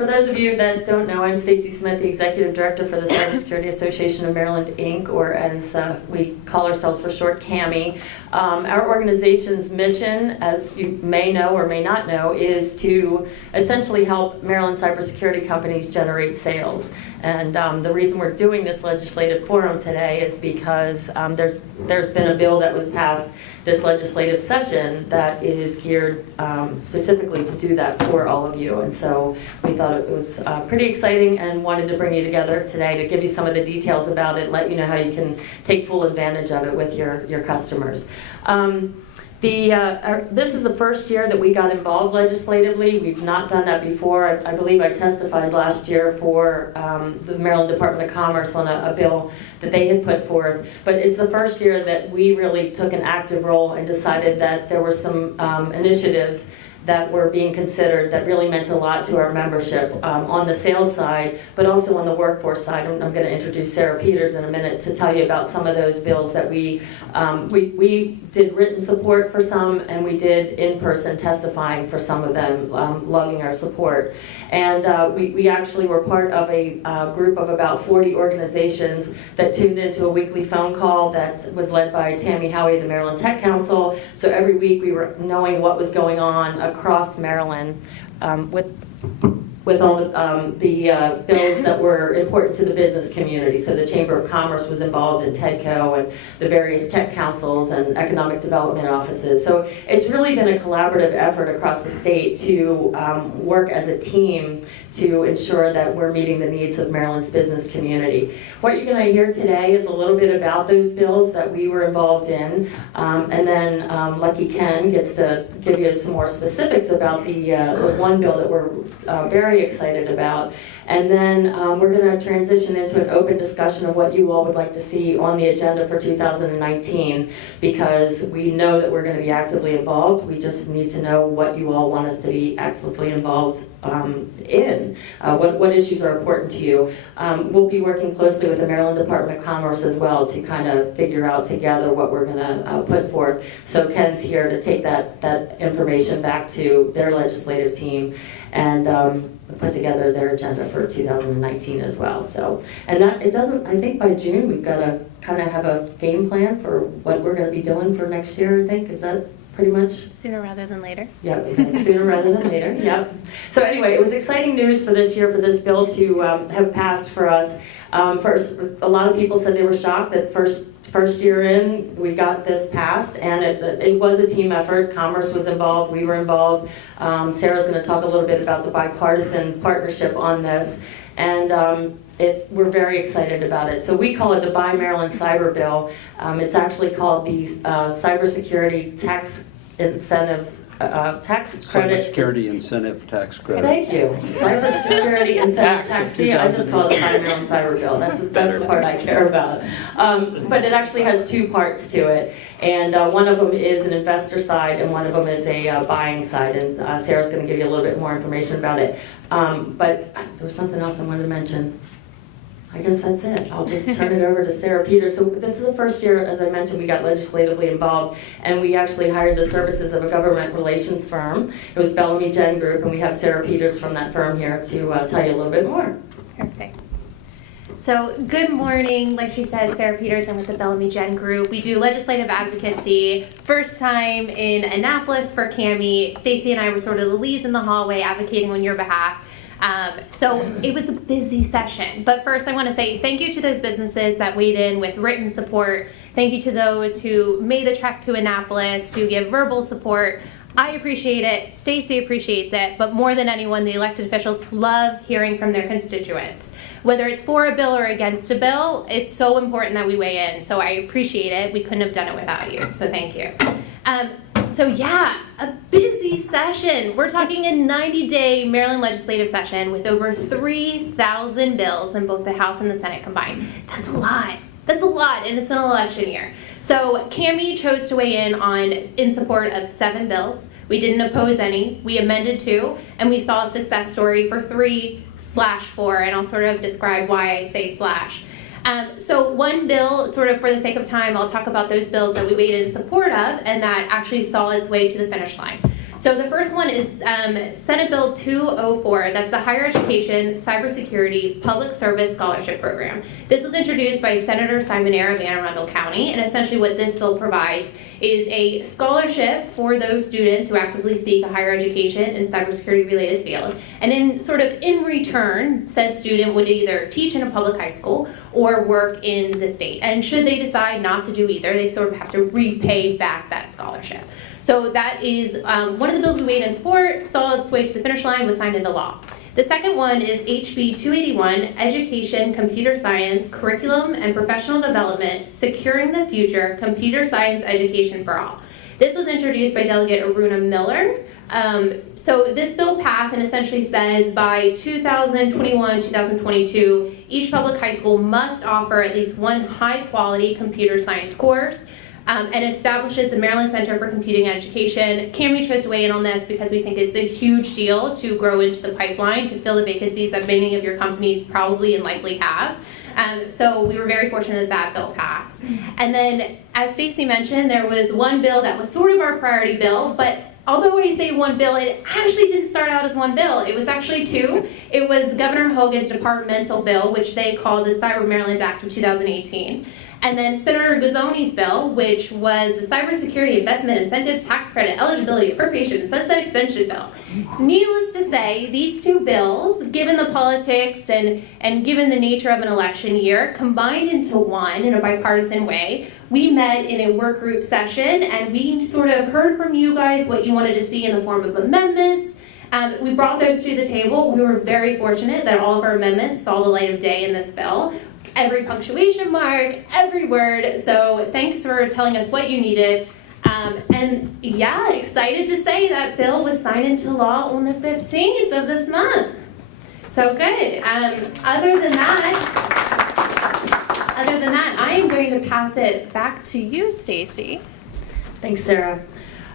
For those of you that don't know, I'm Stacy Smith, the Executive Director for the Cybersecurity Association of Maryland, Inc., or as we call ourselves for short, CAMI. Our organization's mission, as you may know or may not know, is to essentially help Maryland cybersecurity companies generate sales. And the reason we're doing this legislative forum today is because there's been a bill that was passed this legislative session that is geared specifically to do that for all of you. And so we thought it was pretty exciting and wanted to bring you together today to give you some of the details about it, let you know how you can take full advantage of it with your customers. This is the first year that we got involved legislatively. We've not done that before. I believe I testified last year for the Maryland Department of Commerce on a bill that they had put forth. But it's the first year that we really took an active role and decided that there were some initiatives that were being considered that really meant a lot to our membership on the sales side, but also on the workforce side. I'm going to introduce Sarah Peters in a minute to tell you about some of those bills that we did written support for some, and we did in-person testifying for some of them, logging our support. And we actually were part of a group of about 40 organizations that tuned into a weekly phone call that was led by Tammy Howie, the Maryland Tech Council. So every week we were knowing what was going on across Maryland with all the bills that were important to the business community. So the Chamber of Commerce was involved in TEDCO and the various tech councils and economic development offices. So it's really been a collaborative effort across the state to work as a team to ensure that we're meeting the needs of Maryland's business community. What you're going to hear today is a little bit about those bills that we were involved in, and then Lucky Ken gets to give you some more specifics about the one bill that we're very excited about. And then we're going to transition into an open discussion of what you all would like to see on the agenda for 2019, because we know that we're going to be actively involved. We just need to know what you all want us to be actively involved in. What issues are important to you. We'll be working closely with the Maryland Department of Commerce as well to kind of figure out together what we're going to put forth. So Ken's here to take that information back to their legislative team and put together their agenda for 2019 as well. So, and that it doesn't, I think by June we've got to kind of have a game plan for what we're going to be doing for next year, I think. Is that pretty much? Sooner rather than later. Yeah, sooner rather than later, yep. So anyway, it was exciting news for this year for this bill to have passed for us. First, a lot of people said they were shocked that first year in, we got this passed, and it was a team effort. Commerce was involved, we were involved. Sarah's going to talk a little bit about the bipartisan partnership on this, and we're very excited about it. So we call it the Buy Maryland Cyber Bill. It's actually called the Cybersecurity Tax Incentives Tax Credit. Cybersecurity Incentive Tax Credit. Thank you. Cybersecurity Incentive Tax. See, I just call it the Buy Maryland Cyber Bill. That's the part I care about. But it actually has two parts to it. And one of them is an investor side, and one of them is a buying side. And Sarah's going to give you a little bit more information about it. But there was something else I wanted to mention. I guess that's it. I'll just turn it over to Sarah Peters. So this is the first year, as I mentioned, we got legislatively involved, and we actually hired the services of a government relations firm. It was Bellamy Gen Group, and we have Sarah Peters from that firm here to tell you a little bit more. Perfect. So good morning. Like she said, Sarah Peters, I'm with the Bellamy Gen Group. We do legislative advocacy. First time in Annapolis for CAMI. Stacy and I were sort of the leads in the hallway advocating on your behalf. So it was a busy session, but first I want to say thank you to those businesses that weighed in with written support. Thank you to those who made the trek to Annapolis to give verbal support. I appreciate it, Stacy appreciates it, but more than anyone, the elected officials love hearing from their constituents. Whether it's for a bill or against a bill, it's so important that we weigh in, so I appreciate it. We couldn't have done it without you, so thank you. So yeah, a busy session. We're talking a 90-day Maryland legislative session with over 3,000 bills in both the House and the Senate combined. That's a lot. That's a lot, and it's an election year. So CAMI chose to weigh in support of 7 bills. We didn't oppose any. We amended 2, and we saw a success story for 3/4, and I'll sort of describe why I say slash. So one bill, sort of for the sake of time, I'll talk about those bills that we weighed in support of and that actually saw its way to the finish line. So the first one is Senate Bill 204. That's the Higher Education Cybersecurity Public Service Scholarship Program. This was introduced by Senator Simon Ayer of Anne Arundel County, and essentially what this bill provides is a scholarship for those students who actively seek a higher education in cybersecurity-related field. And in return, said student would either teach in a public high school or work in the state. And should they decide not to do either, they sort of have to repay back that scholarship. So that is one of the bills we weighed in support, saw its way to the finish line, was signed into law. The second one is HB 281, Education, Computer Science, Curriculum, and Professional Development, Securing the Future, Computer Science Education for All. This was introduced by Delegate Aruna Miller. So this bill passed and essentially says by 2021-2022, each public high school must offer at least one high-quality computer science course. And establishes the Maryland Center for Computing Education. CAMI chose to weigh in on this because we think it's a huge deal to grow into the pipeline to fill the vacancies that many of your companies probably and likely have. So we were very fortunate that bill passed. And then, as Stacy mentioned, there was one bill that was sort of our priority bill, but although I say one bill, it actually didn't start out as one bill. It was actually two. It was Governor Hogan's departmental bill, which they called the Cyber Maryland Act of 2018. And then Senator Gazzoni's bill, which was the Cybersecurity Investment Incentive Tax Credit Eligibility Appropriation and Sunset Extension Bill. Needless to say, these two bills, given the politics and given the nature of an election year, combined into one in a bipartisan way. We met in a work group session and we sort of heard from you guys what you wanted to see in the form of amendments. We brought those to the table. We were very fortunate that all of our amendments saw the light of day in this bill. Every punctuation mark, every word. So thanks for telling us what you needed. And yeah, excited to say that bill was signed into law on the 15th of this month. So good. Other than that, I am going to pass it back to you, Stacy. Thanks, Sarah.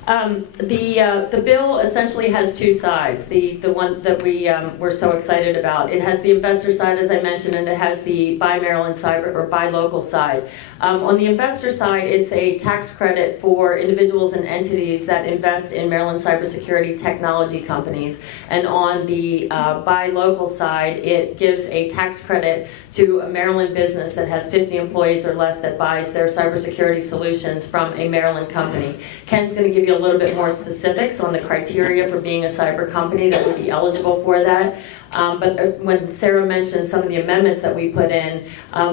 The bill essentially has two sides. The one that we're so excited about. It has the investor side, as I mentioned, and it has the Buy Maryland Cyber or Buy Local side. On the investor side, it's a tax credit for individuals and entities that invest in Maryland cybersecurity technology companies. And on the Buy Local side, it gives a tax credit to a Maryland business that has 50 employees or less that buys their cybersecurity solutions from a Maryland company. Ken's going to give you a little bit more specifics on the criteria for being a cyber company that would be eligible for that. But when Sarah mentioned some of the amendments that we put in,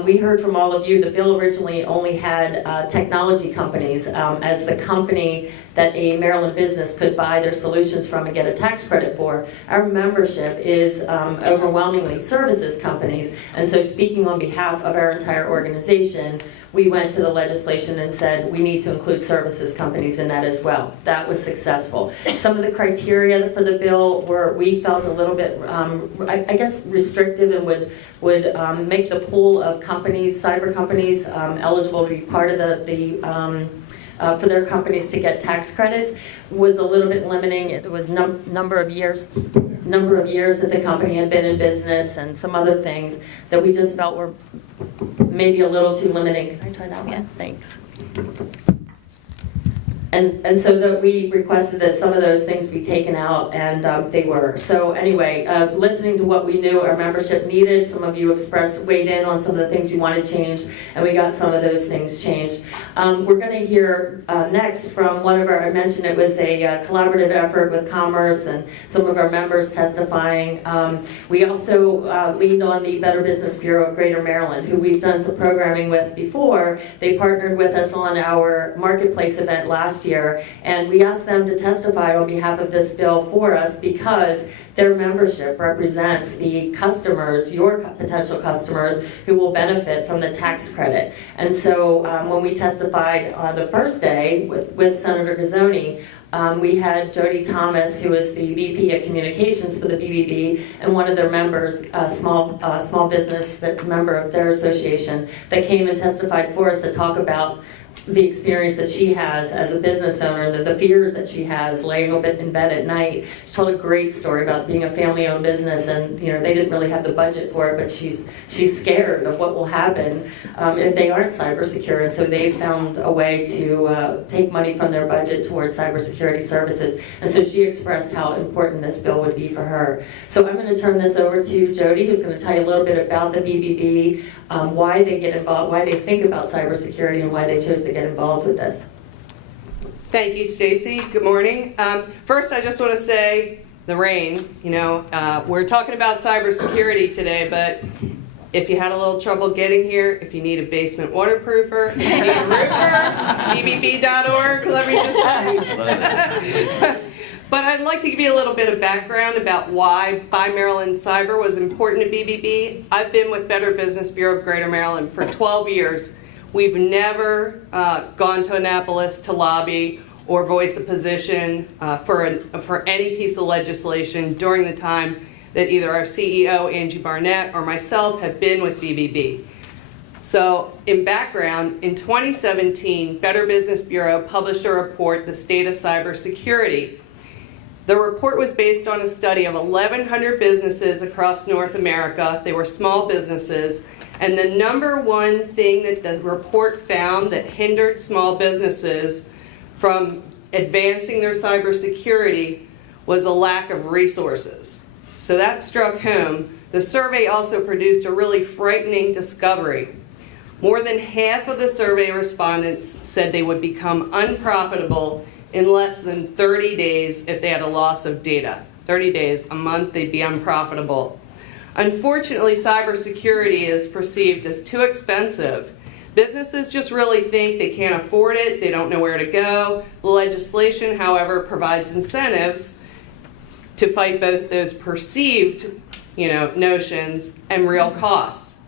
we heard from all of you, the bill originally only had technology companies as the company that a Maryland business could buy their solutions from and get a tax credit for. Our membership is overwhelmingly services companies, and so speaking on behalf of our entire organization, we went to the legislation and said we need to include services companies in that as well. That was successful. Some of the criteria for the bill were, we felt, a little bit, I guess, restrictive and would make the pool of companies, cyber companies, eligible to be part of for their companies to get tax credits was a little bit limiting. It was number of years that the company had been in business and some other things that we just felt were maybe a little too limiting. Can I try that one? Yeah. Thanks. And so that we requested that some of those things be taken out, and they were. So anyway, listening to what we knew our membership needed, some of you weighed in on some of the things you wanted changed, and we got some of those things changed. We're going to hear next from one of our, I mentioned it was a collaborative effort with Commerce and some of our members testifying. We also leaned on the Better Business Bureau of Greater Maryland, who we've done some programming with before. They partnered with us on our marketplace event last year, and we asked them to testify on behalf of this bill for us because their membership represents the customers, your potential customers, who will benefit from the tax credit. And so when we testified the first day with Senator Gazzoni, we had Jody Thomas, who is the VP of Communications for the BBB, and one of their members, small business member of their association, that came and testified for us to talk about the experience that she has as a business owner, the fears that she has laying in bed at night. She told a great story about being a family-owned business, and they didn't really have the budget for it, but she's scared of what will happen if they aren't cyber secure, and so they found a way to take money from their budget towards cybersecurity services. And so she expressed how important this bill would be for her. So I'm going to turn this over to Jody, who's going to tell you a little bit about the BBB, why they get involved, why they think about cybersecurity, and why they chose to get involved with this. Thank you, Stacy. Good morning. First, I just want to say the rain. We're talking about cybersecurity today, but if you had a little trouble getting here, if you need a basement waterproofer, if you need a roofer, bbb.org, let me just say. But I'd like to give you a little bit of background about why Buy Maryland Cyber was important to BBB. I've been with Better Business Bureau of Greater Maryland for 12 years. We've never gone to Annapolis to lobby or voice a position for any piece of legislation during the time that either our CEO, Angie Barnett, or myself have been with BBB. So in background, in 2017, Better Business Bureau published a report, The State of Cybersecurity. The report was based on a study of 1,100 businesses across North America. They were small businesses. And the number one thing that the report found that hindered small businesses from advancing their cybersecurity was a lack of resources. So that struck home. The survey also produced a really frightening discovery. More than half of the survey respondents said they would become unprofitable in less than 30 days if they had a loss of data. 30 days, a month, they'd be unprofitable. Unfortunately, cybersecurity is perceived as too expensive. Businesses just really think they can't afford it, they don't know where to go. The legislation, however, provides incentives to fight both those perceived, notions and real costs.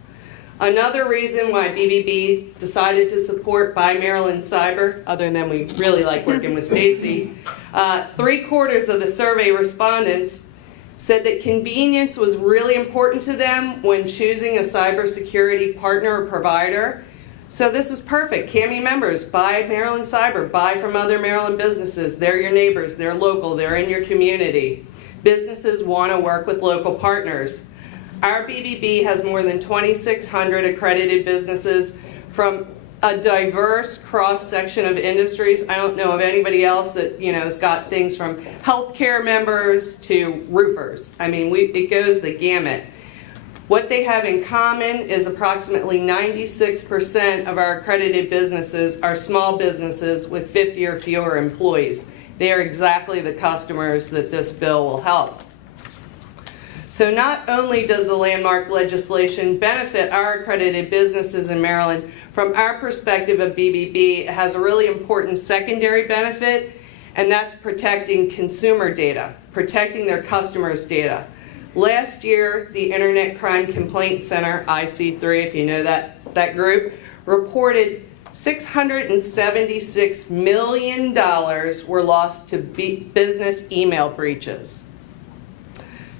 Another reason why BBB decided to support Buy Maryland Cyber, other than we really like working with Stacy, 3/4 of the survey respondents said that convenience was really important to them when choosing a cybersecurity partner or provider. So this is perfect. CAMI members, buy Maryland Cyber, buy from other Maryland businesses. They're your neighbors, they're local, they're in your community. Businesses want to work with local partners. Our BBB has more than 2,600 accredited businesses from a diverse cross-section of industries. I don't know of anybody else that has got things from healthcare members to roofers. I mean, it goes the gamut. What they have in common is approximately 96% of our accredited businesses are small businesses with 50 or fewer employees. They are exactly the customers that this bill will help. So not only does the landmark legislation benefit our accredited businesses in Maryland, from our perspective of BBB, it has a really important secondary benefit, and that's protecting consumer data, protecting their customers' data. Last year, the Internet Crime Complaint Center, IC3, if you know that group, reported $676 million were lost to business email breaches.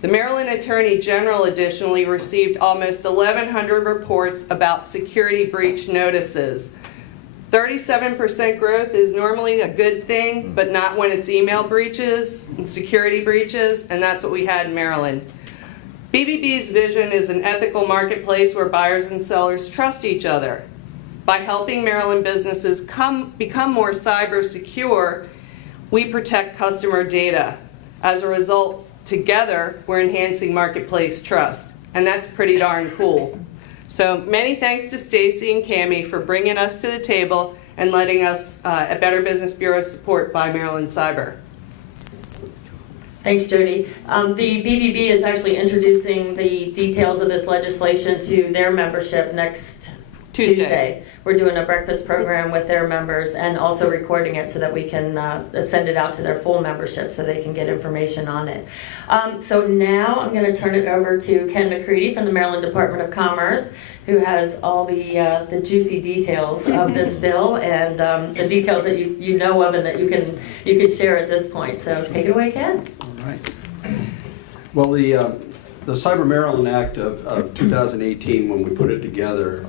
The Maryland Attorney General additionally received almost 1,100 reports about security breach notices. 37% growth is normally a good thing, but not when it's email breaches and security breaches, and that's what we had in Maryland. BBB's vision is an ethical marketplace where buyers and sellers trust each other. By helping Maryland businesses become more cyber secure, we protect customer data. As a result, together, we're enhancing marketplace trust, and that's pretty darn cool. So many thanks to Stacy and CAMI for bringing us to the table and letting us at Better Business Bureau support Buy Maryland Cyber. Thanks, Jody. The BBB is actually introducing the details of this legislation to their membership next Tuesday. We're doing a breakfast program with their members and also recording it so that we can send it out to their full membership so they can get information on it. So now I'm going to turn it over to Ken McCready from the Maryland Department of Commerce, who has all the juicy details of this bill and the details that you know of and that you can share at this point. So take it away, Ken. All right. Well, the Cyber Maryland Act of 2018, when we put it together,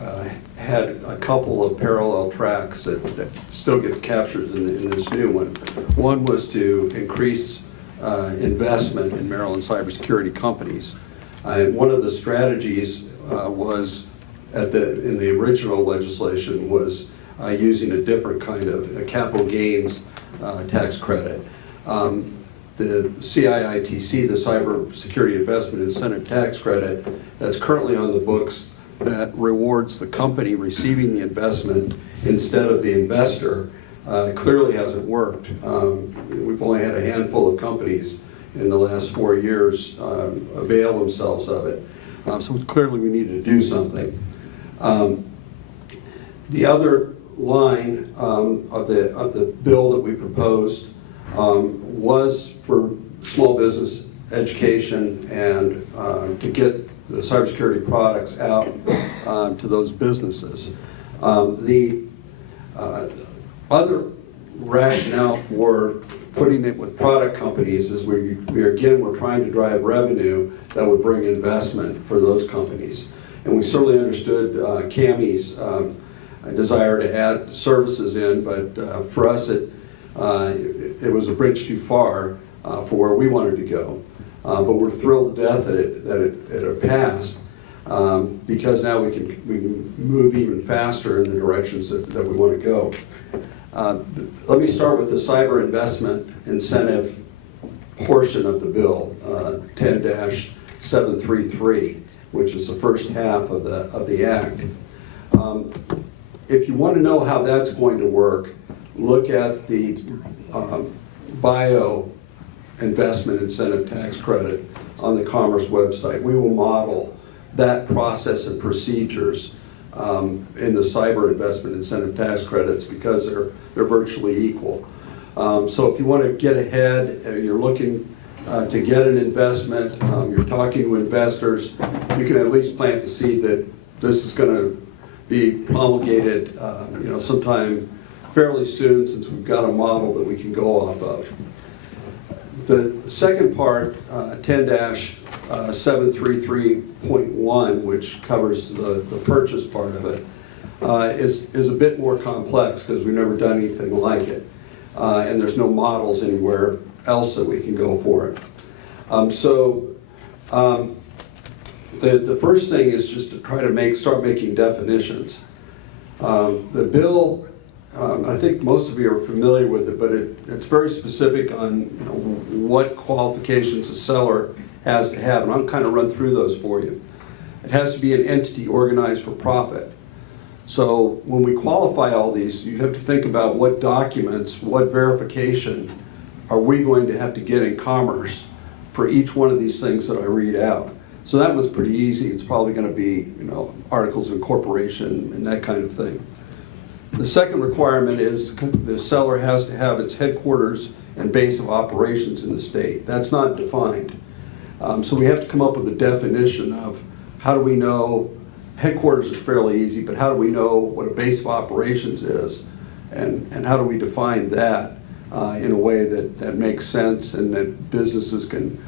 had a couple of parallel tracks that still get captured in this new one. One was to increase investment in Maryland cybersecurity companies. One of the strategies was in the original legislation was using a different kind of a capital gains tax credit. The CIITC, the Cybersecurity Investment Incentive Tax Credit, that's currently on the books that rewards the company receiving the investment instead of the investor, clearly hasn't worked. We've only had a handful of companies in the last 4 years avail themselves of it. So clearly we need to do something. The other line of the bill that we proposed was for small business education and to get the cybersecurity products out to those businesses. The other rationale for putting it with product companies is we're trying to drive revenue that would bring investment for those companies. And we certainly understood CAMI's desire to add services in, but for us it was a bridge too far for where we wanted to go. But we're thrilled to death that it passed because now we can move even faster in the directions that we want to go. Let me start with the cyber investment incentive portion of the bill, 10-733, which is the first half of the act. If you want to know how that's going to work, look at the bio investment incentive tax credit on the Commerce website. We will model that process and procedures in the cyber investment incentive tax credits because they're virtually equal. So if you want to get ahead, you're looking to get an investment, you're talking to investors, you can at least plant the seed that this is going to be promulgated sometime fairly soon, since we've got a model that we can go off of. The second part, 10-733.1, which covers the purchase part of it, is a bit more complex because we've never done anything like it. And there's no models anywhere else that we can go for it. The first thing is just to try to start making definitions. The bill, I think most of you are familiar with it, but it's very specific on what qualifications a seller has to have, and I'm kind of run through those for you. It has to be an entity organized for profit. So when we qualify all these, you have to think about what documents, what verification are we going to have to get in Commerce for each one of these things that I read out. So that one's pretty easy. It's probably going to be, articles of incorporation and that kind of thing. The second requirement is the seller has to have its headquarters and base of operations in the state. That's not defined. So we have to come up with a definition of how do we know, headquarters is fairly easy, but how do we know what a base of operations is, and how do we define that in a way that makes sense and that businesses can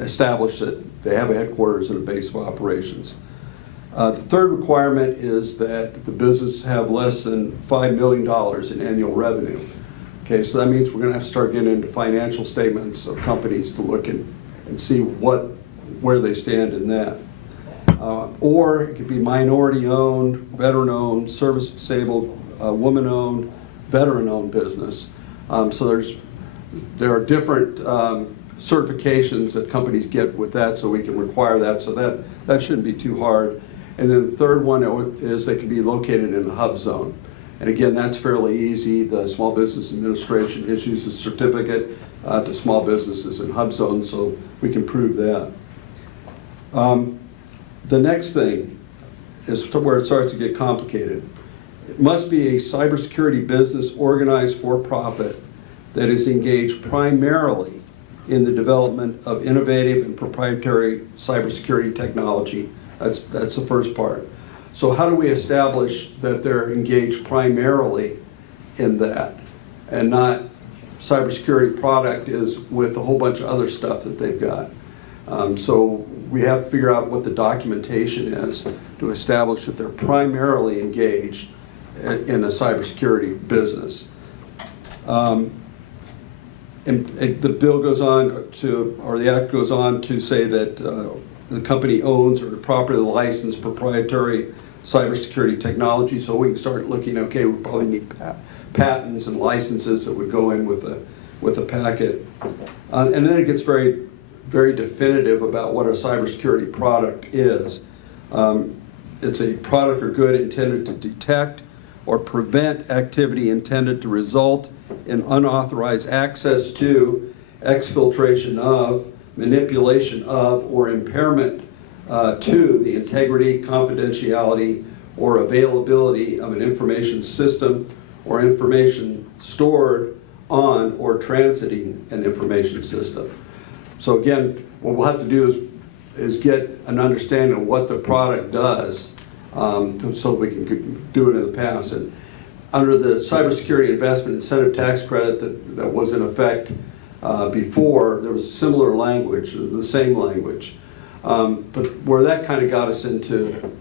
establish that they have a headquarters and a base of operations. The third requirement is that the business have less than $5 million in annual revenue. Okay, so that means we're going to have to start getting into financial statements of companies to look and see where they stand in that. Or it could be minority-owned, veteran-owned, service-disabled, woman-owned, veteran-owned business. So there are different certifications that companies get with that, so we can require that. So that shouldn't be too hard. And then the third one is they can be located in a hub zone. And again, that's fairly easy. The Small Business Administration issues a certificate to small businesses in hub zones, so we can prove that. The next thing is where it starts to get complicated. It must be a cybersecurity business organized for profit that is engaged primarily in the development of innovative and proprietary cybersecurity technology. That's the first part. So how do we establish that they're engaged primarily in that and not cybersecurity product is with a whole bunch of other stuff that they've got? So we have to figure out what the documentation is to establish that they're primarily engaged in a cybersecurity business. And the bill goes on to, or the act goes on to say that the company owns or properly licensed proprietary cybersecurity technology, so we can start looking, okay, we probably need patents and licenses that would go in with a packet. And then it gets very, very definitive about what a cybersecurity product is. It's a product or good intended to detect or prevent activity intended to result in unauthorized access to, exfiltration of, manipulation of, or impairment to the integrity, confidentiality, or availability of an information system or information stored on or transiting an information system. So again, what we'll have to do is get an understanding of what the product does so we can do it in the past. And under the Cybersecurity Investment Incentive Tax Credit that was in effect before, there was similar language, the same language. But where that kind of got us into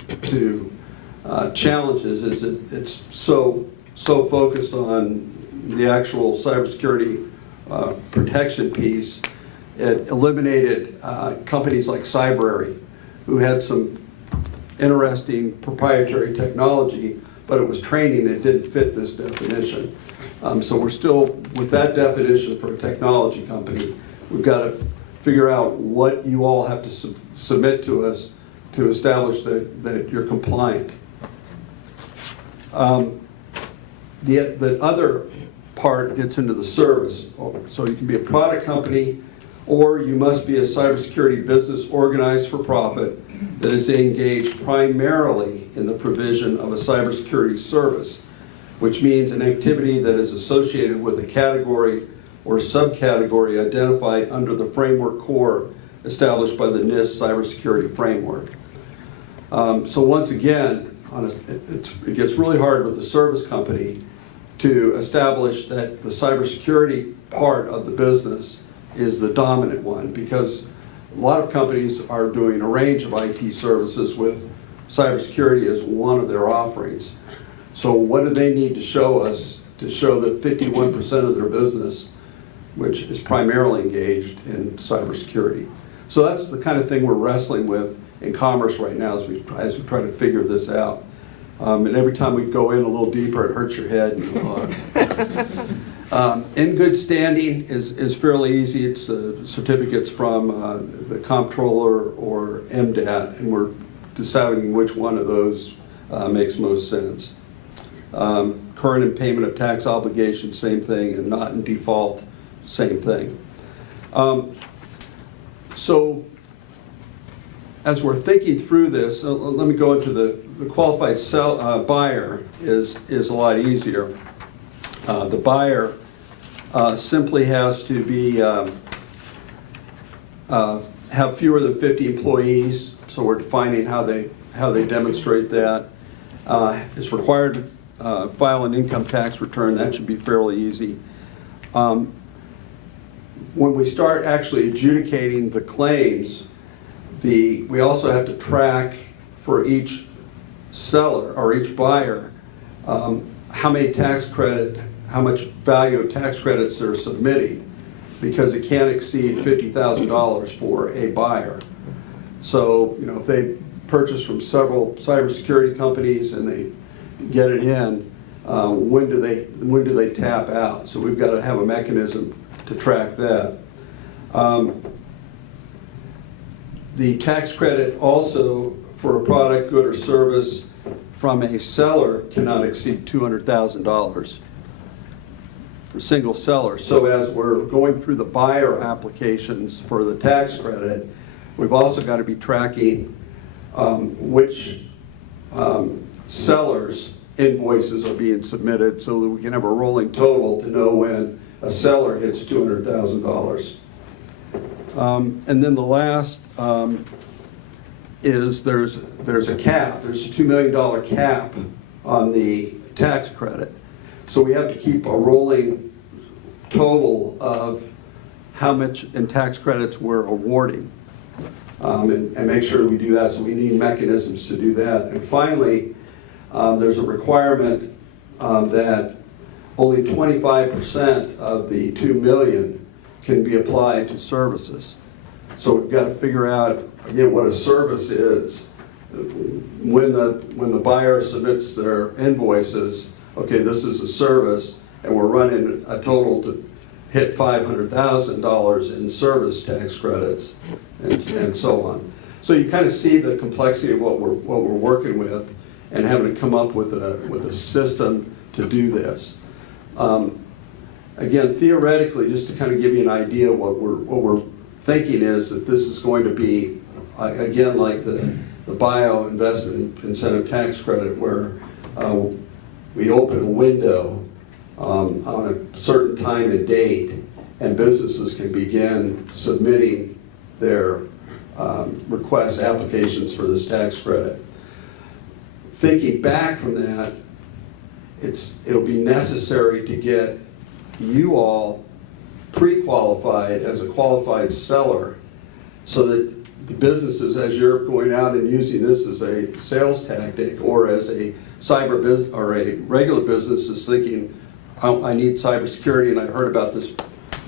challenges is that it's so focused on the actual cybersecurity protection piece. It eliminated companies like Cybrary, who had some interesting proprietary technology, but it was training that didn't fit this definition. So we're still, with that definition for a technology company, we've got to figure out what you all have to submit to us to establish that you're compliant. The other part gets into the service. So you can be a product company, or you must be a cybersecurity business organized for profit that is engaged primarily in the provision of a cybersecurity service, which means an activity that is associated with a category or subcategory identified under the framework core established by the NIST cybersecurity framework. So once again, it gets really hard with the service company to establish that the cybersecurity part of the business is the dominant one, because a lot of companies are doing a range of IT services with cybersecurity as one of their offerings. So what do they need to show us to show that 51% of their business, which is primarily engaged in cybersecurity? So that's the kind of thing we're wrestling with in commerce right now as we try to figure this out. And every time we go in a little deeper, it hurts your head. In good standing is fairly easy. It's certificates from the comptroller or MDAT, and we're deciding which one of those makes most sense. Current in payment of tax obligations, same thing, and not in default, same thing. So as we're thinking through this, let me go into the qualified buyer is a lot easier. The buyer simply has to be have fewer than 50 employees. So we're defining how they demonstrate that. It's required to file an income tax return. That should be fairly easy. When we start actually adjudicating the claims, we also have to track for each seller or each buyer how many how much value of tax credits they're submitting, because it can't exceed $50,000 for a buyer. So, if they purchase from several cybersecurity companies and they get it in, when do they tap out? So we've got to have a mechanism to track that. The tax credit also for a product, good, or service from a seller cannot exceed $200,000 for single seller. So as we're going through the buyer applications for the tax credit, we've also got to be tracking which sellers' invoices are being submitted so that we can have a rolling total to know when a seller hits $200,000. And then the last is there's a cap. There's a $2 million cap on the tax credit. So we have to keep a rolling total of how much in tax credits we're awarding. and make sure we do that. So we need mechanisms to do that. And finally, there's a requirement that only 25% of the 2 million can be applied to services. So we've got to figure out, again, what a service is. When the buyer submits their invoices, okay, this is a service, and we're running a total to hit $500,000 in service tax credits, and so on. So you kind of see the complexity of what we're working with, and having to come up with a system to do this. Again, theoretically, just to kind of give you an idea, what we're thinking is that this is going to be, again, like the bio investment incentive tax credit, where we open a window on a certain time and date, and businesses can begin submitting their requests, applications for this tax credit. Thinking back from that, it'll be necessary to get you all pre-qualified as a qualified seller, so that the businesses, as you're going out and using this as a sales tactic, or as a cyber business or a regular business is thinking, I need cybersecurity and I heard about this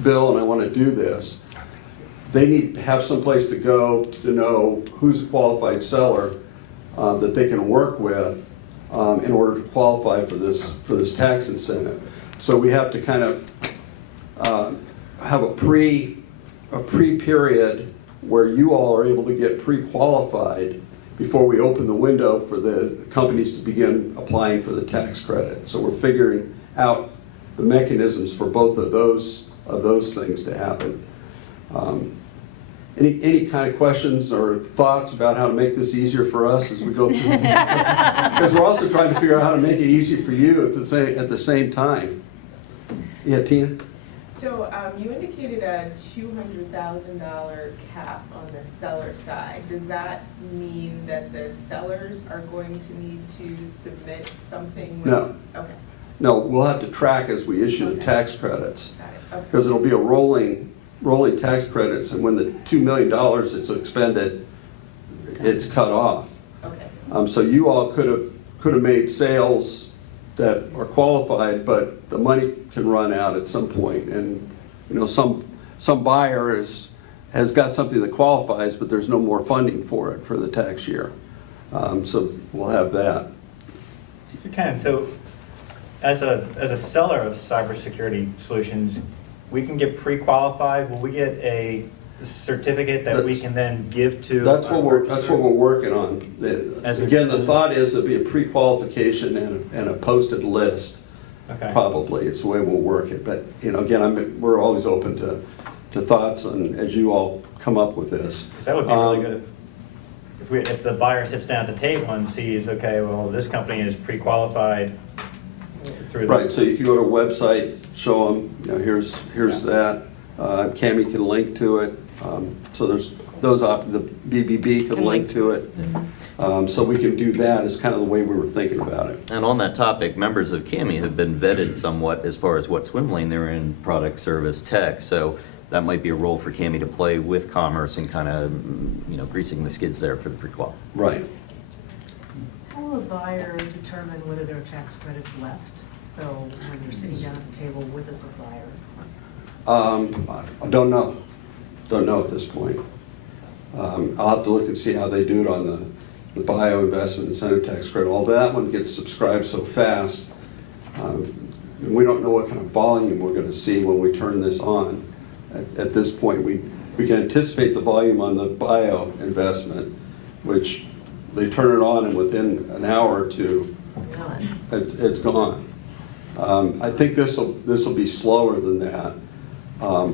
bill and I want to do this, they need to have some place to go to know who's a qualified seller that they can work with in order to qualify for this tax incentive. So we have to kind of have a pre-period where you all are able to get pre-qualified before we open the window for the companies to begin applying for the tax credit. So we're figuring out the mechanisms for both of those things to happen. Any kind of questions or thoughts about how to make this easier for us as we go through? Because we're also trying to figure out how to make it easy for you at the same time. Yeah, Tina? So you indicated a $200,000 cap on the seller side. Does that mean that the sellers are going to need to submit something? No. Okay. No, we'll have to track as we issue the tax credits. Got it. Okay. Because it'll be a rolling tax credits, and when the $2 million is expended, it's cut off. Okay. So you all could have made sales that are qualified, but the money can run out at some point, and some buyer has got something that qualifies, but there's no more funding for it for the tax year. So we'll have that. So Ken, as a seller of cybersecurity solutions, we can get pre-qualified. Will we get a certificate that we can then give to? That's what we're working on. Again, the thought is there'll be a pre-qualification and a posted list. Okay. Probably it's the way we'll work it. But again, we're always open to thoughts, and as you all come up with this. Because that would be really good if the buyer sits down at the table and sees, okay, well, this company is pre-qualified through. Right. So you can go to a website, show them, here's that. CAMI can link to it. So there's the BBB can link to it. So we can do that is kind of the way we were thinking about it. And on that topic, members of CAMI have been vetted somewhat as far as what swim lane they're in, product, service, tech. So that might be a role for CAMI to play with commerce and kind of, greasing the skids there for the pre-qual. Right. How will a buyer determine whether there are tax credits left? So when you're sitting down at the table with a supplier? I don't know. Don't know at this point. I'll have to look and see how they do it on the bio investment incentive tax credit. Although that one gets subscribed so fast, we don't know what kind of volume we're going to see when we turn this on. At this point, we can anticipate the volume on the bio investment, which they turn it on and within an hour or two, it's gone. I think this will be slower than that.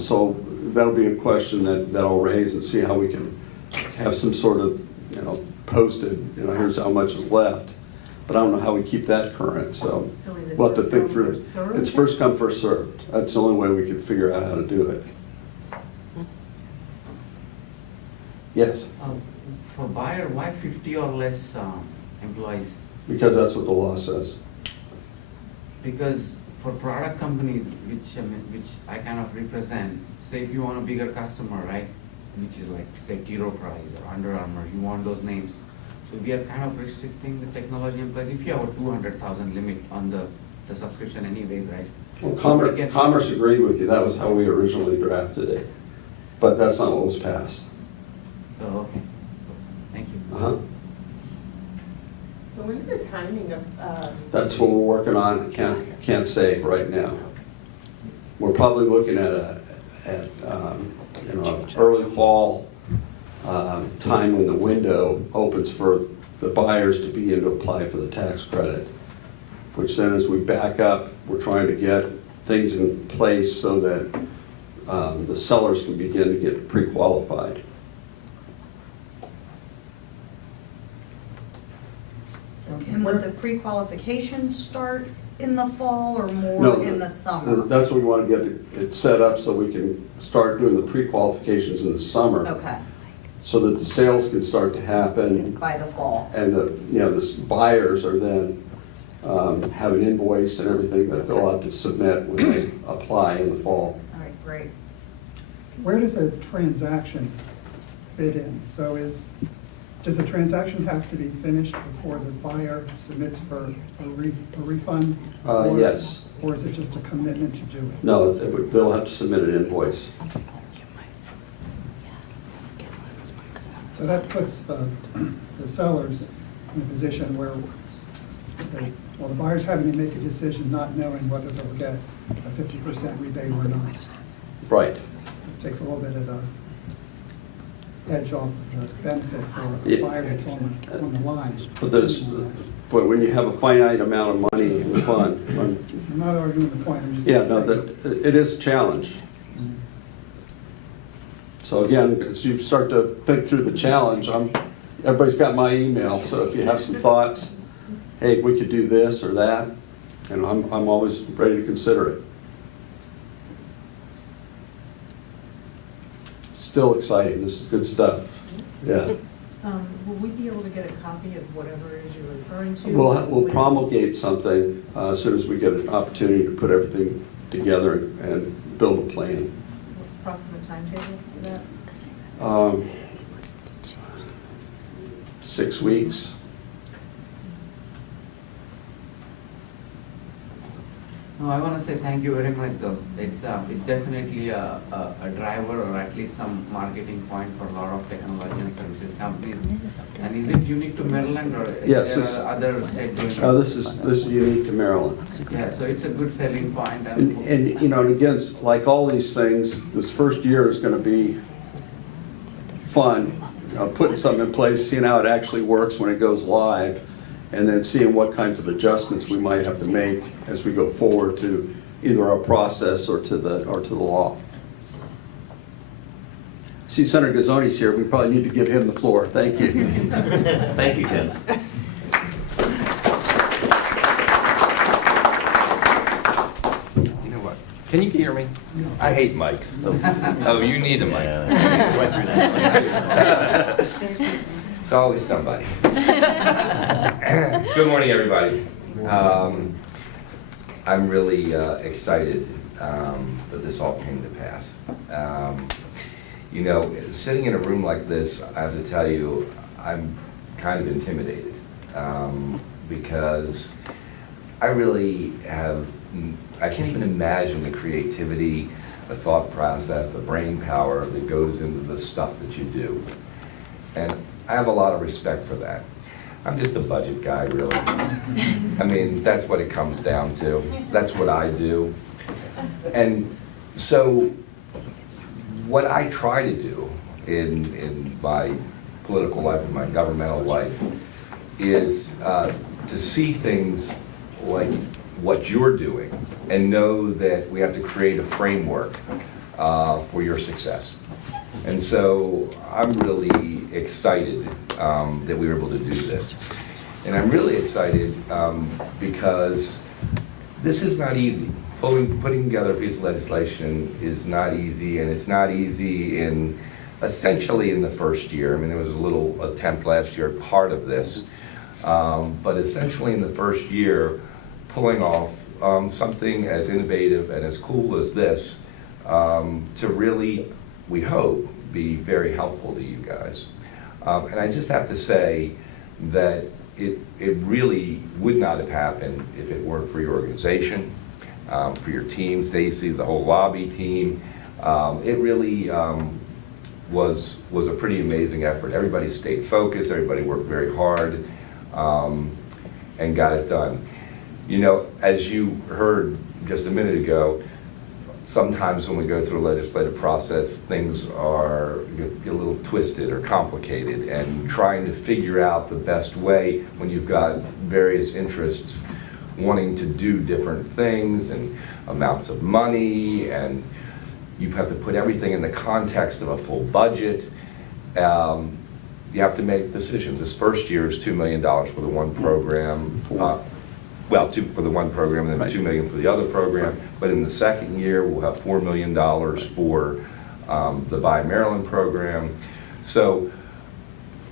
So that'll be a question that I'll raise and see how we can have some sort of, posted, here's how much is left. But I don't know how we keep that current, so is it we'll have to first think come, through it. first served? It's first come, first served. That's the only way we can figure out how to do it. Yes, For buyer, why 50 or less employees? because that's what the law says. Because for product companies, which I kind of represent, say if you want a bigger customer, right? which is like, say, Tiro Price or Under Armour, you want those names. So we are kind of restricting the technology in place. If you have a 200,000 limit on the subscription anyways, right? Well, Again- Commerce agreed with you, that was how we originally drafted it, but that's not what was passed. Oh, okay. Thank you. Uh-huh. So when's the timing of, That's what we're working on, can't say right now. We're probably looking at early fall time when the window opens for the buyers to begin to apply for the tax credit, which then as we back up, we're trying to get things in place so that the sellers can begin to get pre-qualified. So, and would the pre-qualifications start in the fall or more No, in the summer? That's what we want to get it set up so we can start doing the pre-qualifications in the summer. Okay, So that the sales can start to happen by the fall. and the buyers are then have an invoice and everything that they'll have to submit when they apply in the fall. All right, great. Where does a transaction fit in? So does the transaction have to be finished before the buyer submits for a refund? Or- Yes. Or is it just a commitment to do it? No, they'll have to submit an invoice. So that puts the sellers in a position where the buyer's having to make a decision not knowing whether they'll get a 50% rebate or not. Right. It takes a little bit of the edge off of the benefit for a Yeah. buyer that's on the line. But when you have a finite amount of money in the fund, I'm not arguing the point, I'm just. yeah, no, it is a challenge. So again, as you start to think through the challenge, everybody's got my email, so if you have some thoughts, hey, we could do this or that, and I'm always ready to consider it. Still exciting, this is good stuff, yeah. Will we be able to get a copy of whatever it is you're referring to? We'll promulgate something as soon as we get an opportunity to put everything together and build a plan. Approximate timetable for that? 6 weeks. No, I want to say thank you very much though. It's definitely a driver or at least some marketing point for a lot of technology and services companies. And is it unique to Maryland or Yes, there this- are other states doing it? This is unique to Maryland. Yeah, so it's a good selling point. And and again, like all these things, this first year is going to be fun, putting something in place, seeing how it actually works when it goes live, and then seeing what kinds of adjustments we might have to make as we go forward to either our process or to the law. See, Senator Gazzoni's here. We probably need to give him the floor. Thank you. Thank you, Ken. You know what? Can you hear me? I hate mics. Oh, you need a mic. Yeah, went through that. It's always somebody. Good morning, everybody. I'm really excited that this all came to pass. You know, sitting in a room like this, I have to tell you, I'm kind of intimidated because I really I can't even imagine the creativity, the thought process, the brain power that goes into the stuff that you do. And I have a lot of respect for that. I'm just a budget guy, really. I mean, that's what it comes down to. That's what I do. And so what I try to do in my political life, in my governmental life, is to see things like what you're doing and know that we have to create a framework for your success. And so I'm really excited that we were able to do this. And I'm really excited because this is not easy. Putting together a piece of legislation is not easy, and it's not easy essentially in the first year. I mean, there was a little attempt last year, part of this. But essentially in the first year, pulling off something as innovative and as cool as this to really, we hope, be very helpful to you guys. And I just have to say that it really would not have happened if it weren't for your organization, for your team, Stacy, the whole lobby team. It really was a pretty amazing effort. Everybody stayed focused, everybody worked very hard, and got it done. You know, as you heard just a minute ago, sometimes when we go through a legislative process, things get a little twisted or complicated, and trying to figure out the best way when you've got various interests wanting to do different things and amounts of money, and you have to put everything in the context of a full budget. You have to make decisions. This first year is $2 million for the one program. For the one program, and then $2 million for the other program. But in the second year, we'll have $4 million for the Buy Maryland program. So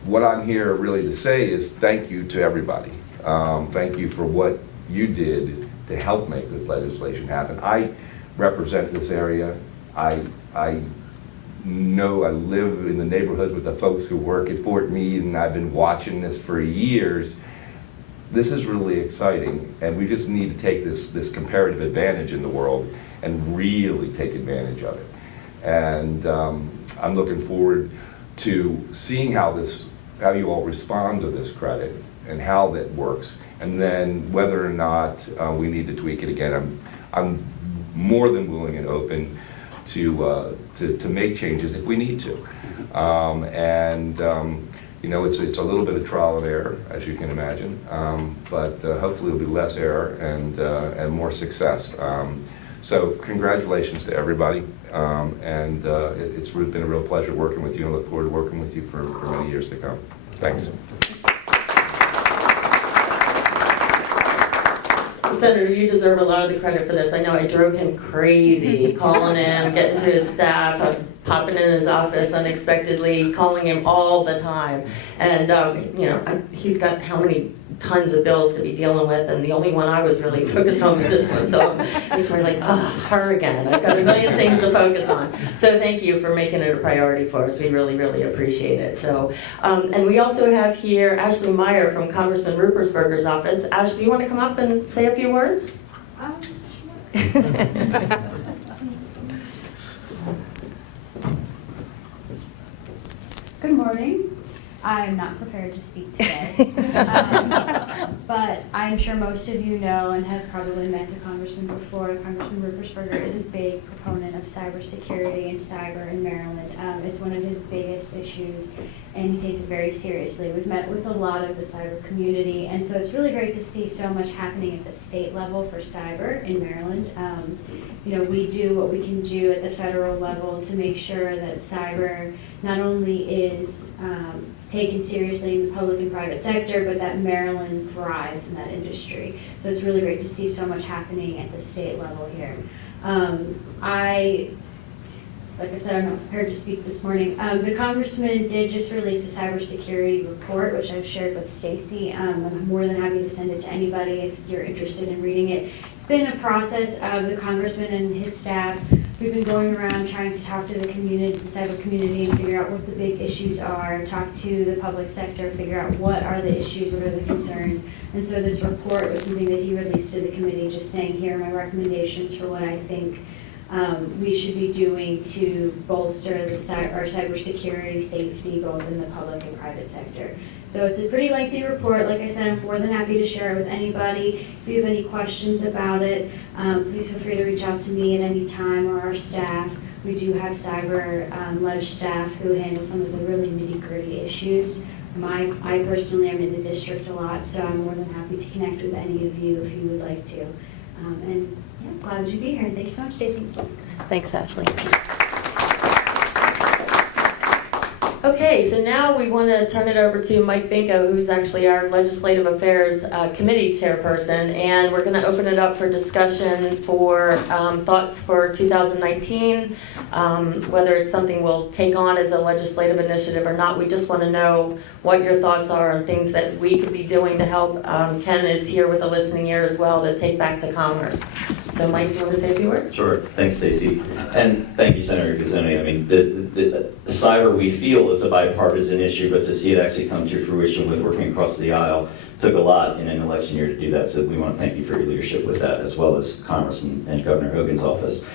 what I'm here really to say is thank you to everybody. Thank you for what you did to help make this legislation happen. I represent this area. I know I live in the neighborhood with the folks who work at Fort Meade, and I've been watching this for years. This is really exciting, and we just need to take this comparative advantage in the world and really take advantage of it. And I'm looking forward to seeing how you all respond to this credit and how that works, and then whether or not we need to tweak it again. I'm more than willing and open to make changes if we need to. You know, it's a little bit of trial and error, as you can imagine, but hopefully it'll be less error and more success. So congratulations to everybody, and it's been a real pleasure working with you, and I look forward to working with you for many years to come. Thanks. Senator, you deserve a lot of the credit for this. I know I drove him crazy, calling him, getting to his staff, popping in his office unexpectedly, calling him all the time. And, you know, he's got how many tons of bills to be dealing with, and the only one I was really focused on was this one. So he's sort of like, her again. I've got a million things to focus on. So thank you for making it a priority for us. We really, really appreciate it. So, and we also have here Ashley Meyer from Congressman Rupersberger's office. Ashley, you want to come up and say a few words? Sure. Good morning. I'm not prepared to speak today, but I'm sure most of you know and have probably met the Congressman before. Congressman Rupersberger is a big proponent of cybersecurity and cyber in Maryland. It's one of his biggest issues, and he takes it very seriously. We've met with a lot of the cyber community, and so it's really great to see so much happening at the state level for cyber in Maryland. You know, we do what we can do at the federal level to make sure that cyber not only is taken seriously in the public and private sector, but that Maryland thrives in that industry. So it's really great to see so much happening at the state level here. Like I said, I'm not prepared to speak this morning. The Congressman did just release a cybersecurity report, which I've shared with Stacy. I'm more than happy to send it to anybody if you're interested in reading it. It's been a process of the Congressman and his staff. We've been going around trying to talk to the community, the cyber community, and figure out what the big issues are, talk to the public sector, figure out what are the issues, what are the concerns. And so this report was something that he released to the committee, just saying, here are my recommendations for what I think we should be doing to bolster our cybersecurity safety, both in the public and private sector. So it's a pretty lengthy report. Like I said, I'm more than happy to share it with anybody. If you have any questions about it, please feel free to reach out to me at any time, or our staff. We do have cyber ledge staff who handle some of the really nitty-gritty issues. I personally am in the district a lot, so I'm more than happy to connect with any of you if you would like to. And yeah, glad to be here. Thank you so much, Stacey. Thanks, Ashley. Okay, so now we want to turn it over to Mike Binko, who's actually our Legislative Affairs Committee Chairperson, and we're going to open it up for discussion for thoughts for 2019, whether it's something we'll take on as a legislative initiative or not. We just want to know what your thoughts are on things that we could be doing to help. Ken is here with a listening ear as well to take back to Commerce. So Mike, you want to say a few words? Sure, thanks Stacy. And thank you, Senator Guzoni. I mean, the cyber we feel is a bipartisan issue, but to see it actually come to fruition with working across the aisle took a lot in an election year to do that. So we want to thank you for your leadership with that, as well as Commerce and Governor Hogan's office.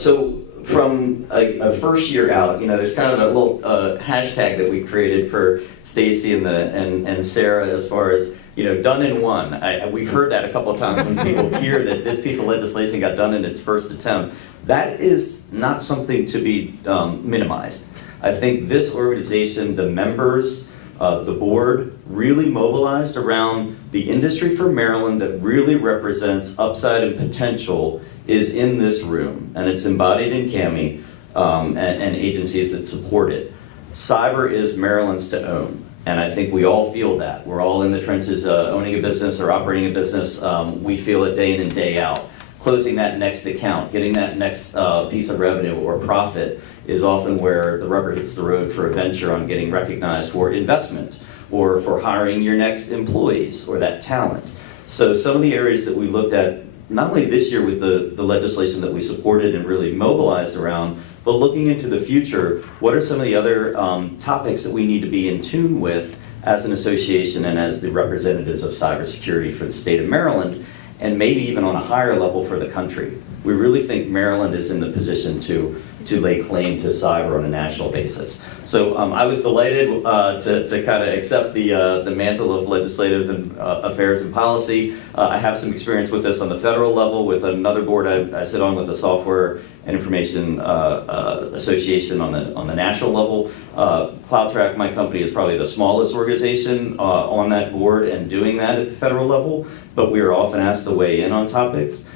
So from a first year out, you know, there's kind of a little hashtag that we created for Stacy and Sarah as far as, you know, done in one. We've heard that a couple of times when people hear that this piece of legislation got done in its first attempt. That is not something to be minimized. I think this organization, the members, the board, really mobilized around the industry for Maryland that really represents upside and potential is in this room, and it's embodied in CAMI and agencies that support it. Cyber is Maryland's to own. And I think we all feel that. We're all in the trenches owning a business or operating a business. We feel it day in and day out. Closing that next account, getting that next piece of revenue or profit is often where the rubber hits the road for a venture on getting recognized for investment or for hiring your next employees or that talent. So some of the areas that we looked at, not only this year with the legislation that we supported and really mobilized around, but looking into the future, what are some of the other topics that we need to be in tune with as an association and as the representatives of cybersecurity for the state of Maryland, and maybe even on a higher level for the country? We really think Maryland is in the position to lay claim to cyber on a national basis. So I was delighted to kind of accept the mantle of legislative and affairs and policy. I have some experience with this on the federal level with another board I sit on with the Software and Information Association on the national level. CloudTrack, my company, is probably the smallest organization on that board and doing that at the federal level, but we are often asked to weigh in on topics.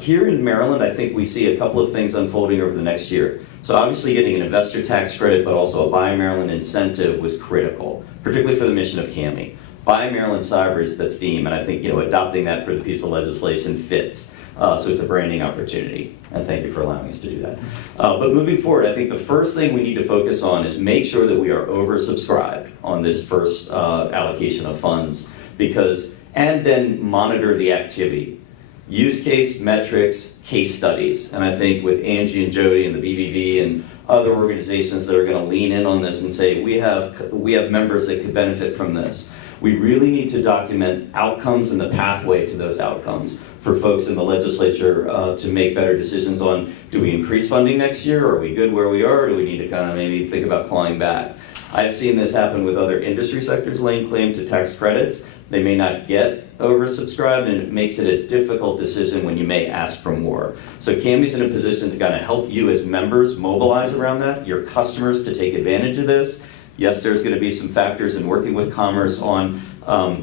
Here in Maryland, I think we see a couple of things unfolding over the next year. So obviously getting an investor tax credit, but also a Buy Maryland incentive was critical, particularly for the mission of CAMI. Buy Maryland Cyber is the theme, and I think, you know, adopting that for the piece of legislation fits. So it's a branding opportunity, and thank you for allowing us to do that. But moving forward, I think the first thing we need to focus on is make sure that we are oversubscribed on this first allocation of funds, and then monitor the activity. Use case metrics, case studies, and I think with Angie and Jody and the BBB and other organizations that are going to lean in on this and say we have members that could benefit from this. We really need to document outcomes and the pathway to those outcomes for folks in the legislature to make better decisions on, do we increase funding next year? Are we good where we are? Or do we need to kind of maybe think about clawing back? I've seen this happen with other industry sectors laying claim to tax credits. They may not get oversubscribed, and it makes it a difficult decision when you may ask for more. So CAMI's in a position to kind of help you as members mobilize around that, your customers to take advantage of this. Yes, there's going to be some factors in working with Commerce on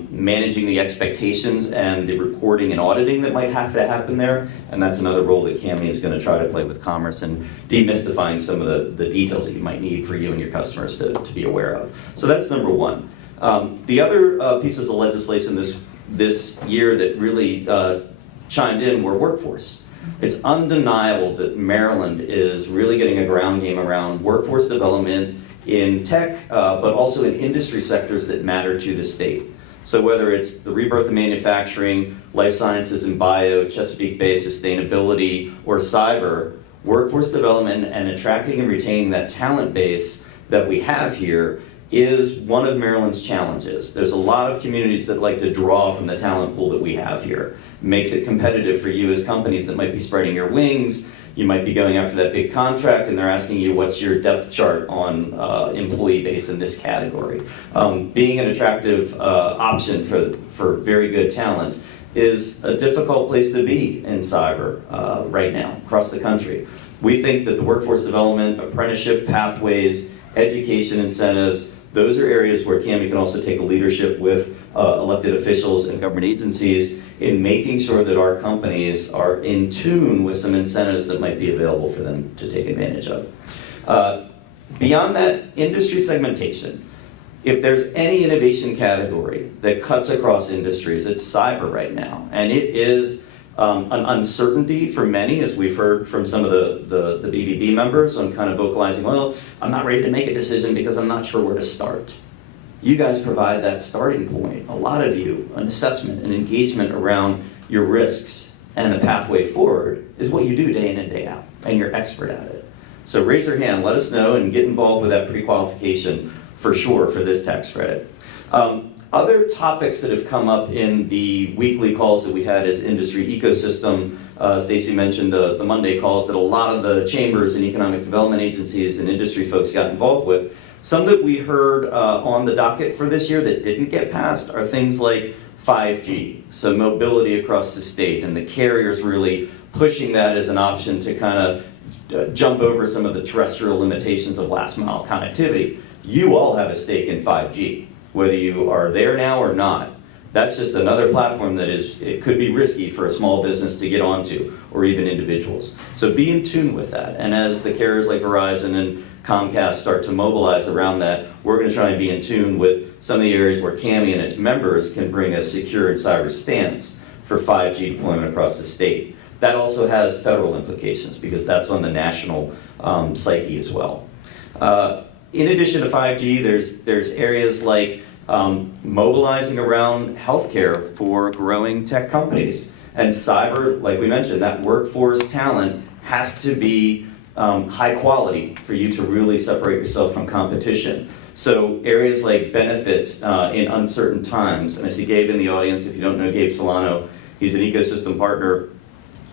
managing the expectations and the reporting and auditing that might have to happen there, and that's another role that CAMI is going to try to play with Commerce and demystifying some of the details that you might need for you and your customers to be aware of. So that's number one. The other pieces of legislation this year that really chimed in were workforce. It's undeniable that Maryland is really getting a ground game around workforce development in tech, but also in industry sectors that matter to the state. So whether it's the rebirth of manufacturing, life sciences and bio, Chesapeake Bay sustainability, or cyber, workforce development and attracting and retaining that talent base that we have here is one of Maryland's challenges. There's a lot of communities that like to draw from the talent pool that we have here. It makes it competitive for you as companies that might be spreading your wings. You might be going after that big contract and they're asking you what's your depth chart on employee base in this category. Being an attractive option for very good talent is a difficult place to be in cyber right now across the country. We think that the workforce development, apprenticeship pathways, education incentives, those are areas where CAMI can also take a leadership with elected officials and government agencies in making sure that our companies are in tune with some incentives that might be available for them to take advantage of. Beyond that, industry segmentation. If there's any innovation category that cuts across industries, it's cyber right now. And it is an uncertainty for many, as we've heard from some of the BBB members on kind of vocalizing, well, I'm not ready to make a decision because I'm not sure where to start. You guys provide that starting point, a lot of you, an assessment, an engagement around your risks, and the pathway forward is what you do day in and day out, and you're expert at it. So raise your hand, let us know, and get involved with that pre-qualification for sure for this tax credit. Other topics that have come up in the weekly calls that we had as industry ecosystem, Stacy mentioned the Monday calls that a lot of the chambers and economic development agencies and industry folks got involved with. Some that we heard on the docket for this year that didn't get passed are things like 5G, so mobility across the state, and the carriers really pushing that as an option to kind of jump over some of the terrestrial limitations of last mile connectivity. You all have a stake in 5G, whether you are there now or not. That's just another platform that it could be risky for a small business to get onto, or even individuals. So be in tune with that. And as the carriers like Verizon and Comcast start to mobilize around that, we're going to try and be in tune with some of the areas where CAMI and its members can bring a secure and cyber stance for 5G deployment across the state. That also has federal implications because that's on the national psyche as well. In addition to 5G, there's areas like mobilizing around healthcare for growing tech companies. And cyber, like we mentioned, that workforce talent has to be high quality for you to really separate yourself from competition. So areas like benefits in uncertain times, and I see Gabe in the audience. If you don't know Gabe Solano, he's an ecosystem partner,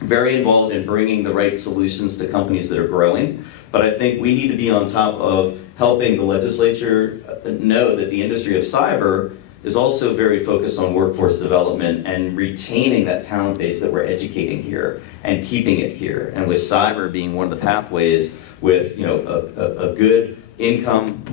very involved in bringing the right solutions to companies that are growing. But I think we need to be on top of helping the legislature know that the industry of cyber is also very focused on workforce development and retaining that talent base that we're educating here and keeping it here. And with cyber being one of the pathways with a good income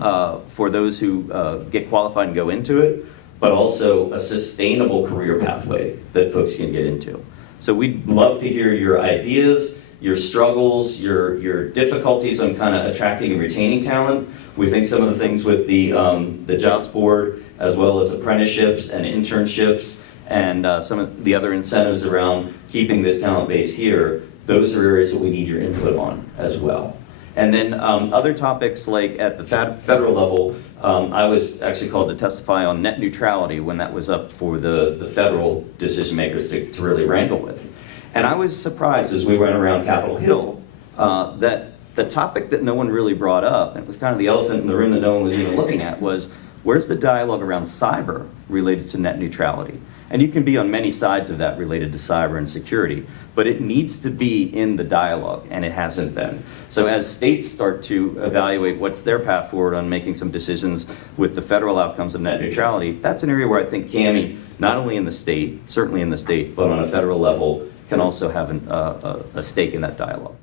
for those who get qualified and go into it, but also a sustainable career pathway that folks can get into. So we'd love to hear your ideas, your struggles, your difficulties on kind of attracting and retaining talent. We think some of the things with the jobs board, as well as apprenticeships and internships, and some of the other incentives around keeping this talent base here, those are areas that we need your input on as well. And then other topics like at the federal level, I was actually called to testify on net neutrality when that was up for the federal decision makers to really wrangle with. And I was surprised as we went around Capitol Hill that the topic that no one really brought up, and it was kind of the elephant in the room that no one was even looking at, was where's the dialogue around cyber related to net neutrality? And you can be on many sides of that related to cyber and security, but it needs to be in the dialogue, and it hasn't been. So as states start to evaluate what's their path forward on making some decisions with the federal outcomes of net neutrality, that's an area where I think CAMI, not only in the state, certainly in the state, but on a federal level, can also have a stake in that dialogue.